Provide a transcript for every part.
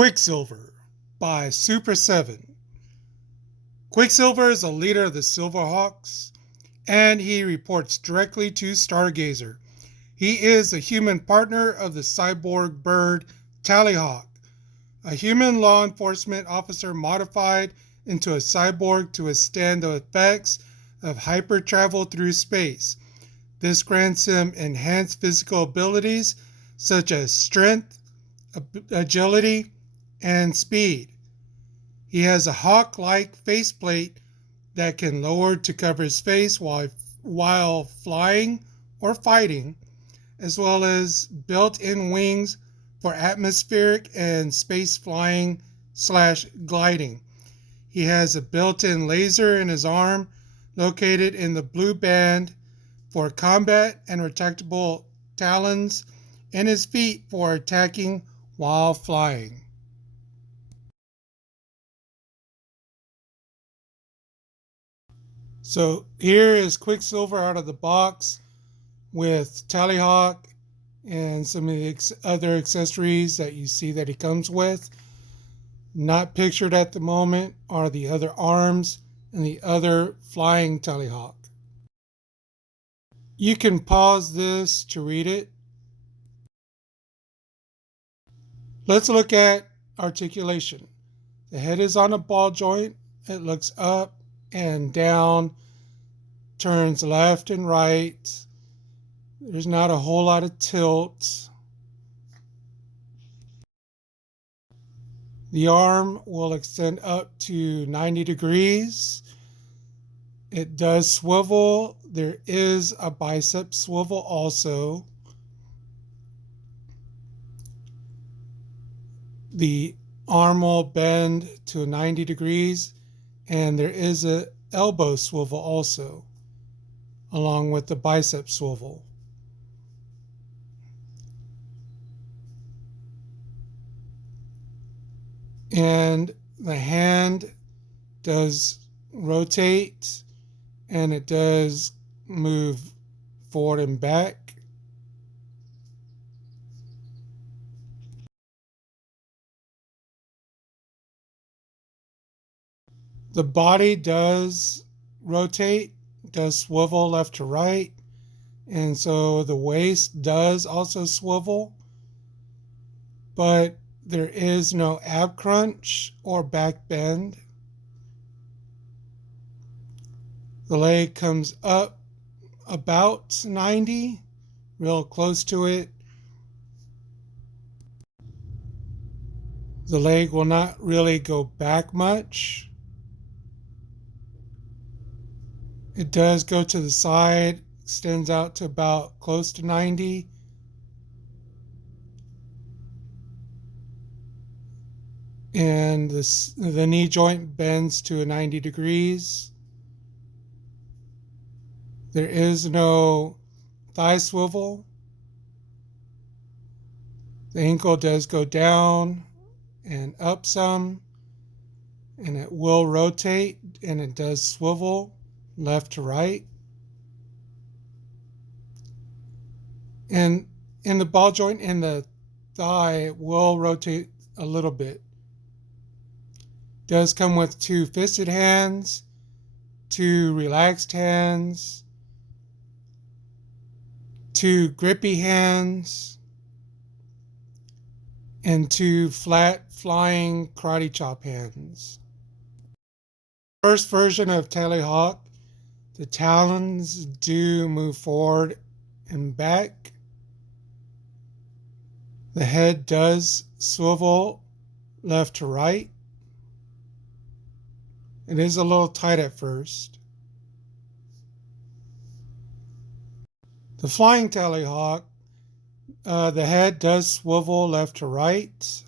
Quicksilver by SUPER7. Quicksilver is a leader of the Silverhawks, and he reports directly to Stargazer. He is a human partner of the cyborg bird Tallyhawk, a human law enforcement officer modified into a cyborg to withstand the effects of hyper travel through space. This grants him enhanced physical abilities such as strength, agility, and speed. He has a hawk-like faceplate that can lower to cover his face while flying or fighting, as well as built-in wings for atmospheric and space flying / gliding. He has a built-in laser in his arm located in the blue band for combat and retractable talons in his feet for attacking while flying. So here is Quicksilver out of the box with Tallyhawk and some of the other accessories that you see that he comes with. Not pictured at the moment are the other arms and the other flying Tallyhawk. You can pause this to read it. Let's look at articulation. The head is on a ball joint. It looks up and down, turns left and right. There's not a whole lot of tilt. The arm will extend up to 90 degrees. It does swivel. There is a bicep swivel also. The arm will bend to 90 degrees, and there is an elbow swivel also, along with the bicep swivel. And the hand does rotate, and it does move forward and back. The body does rotate, does swivel left to right, and so the waist does also swivel, but there is no ab crunch or back bend. The leg comes up about 90, real close to it. The leg will not really go back much. It does go to the side, extends out to about close to 90. And the knee joint bends to 90 degrees. There is no thigh swivel. The ankle does go down and up some, and it will rotate, and it does swivel left to right. And in the ball joint in the thigh, it will rotate a little bit. It does come with 2 fisted hands, 2 relaxed hands, 2 grippy hands, and 2 flat flying karate chop hands. First version of Tallyhawk, the talons do move forward and back. The head does swivel left to right. It is a little tight at first. The flying Tallyhawk, the head does swivel left to right.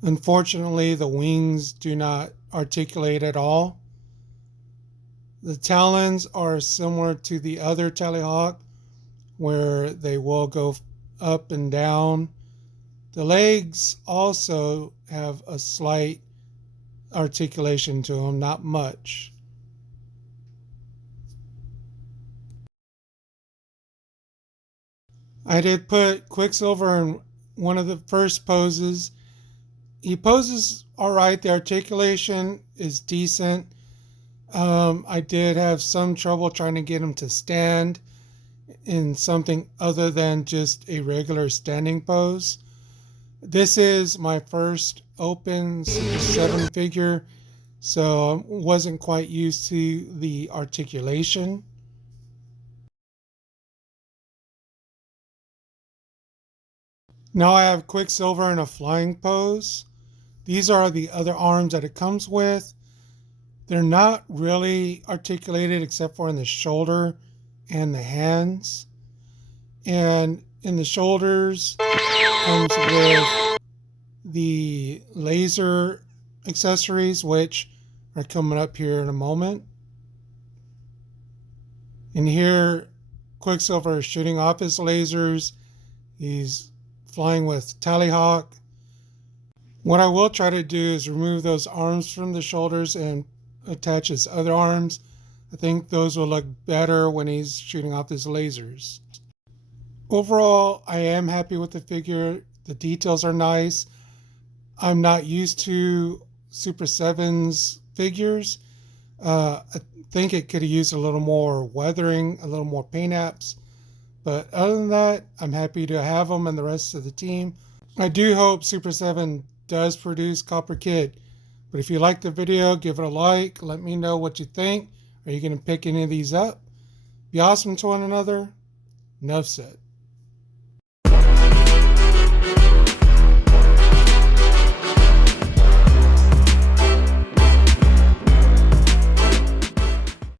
Unfortunately, the wings do not articulate at all. The talons are similar to the other Tallyhawk, where they will go up and down. The legs also have a slight articulation to them, not much. I did put Quicksilver in one of the first poses. He poses all right. The articulation is decent. I did have some trouble trying to get him to stand in something other than just a regular standing pose. This is my first open Super 7 figure, so I wasn't quite used to the articulation. Now I have Quicksilver in a flying pose. These are the other arms that it comes with. They're not really articulated except for in the shoulder and the hands. And in the shoulders comes with the laser accessories, which are coming up here in a moment. And here, Quicksilver is shooting off his lasers. He's flying with Tallyhawk. What I will try to do is remove those arms from the shoulders and attach his other arms. I think those will look better when he's shooting off his lasers. Overall, I am happy with the figure. The details are nice. I'm not used to Super 7's figures. I think it could have used a little more weathering, a little more paint apps. But other than that, I'm happy to have them and the rest of the team. I do hope Super 7 does produce Copper Kid. But if you like the video, give it a like. Let me know what you think. Are you going to pick any of these up? Be awesome to one another. Enough said.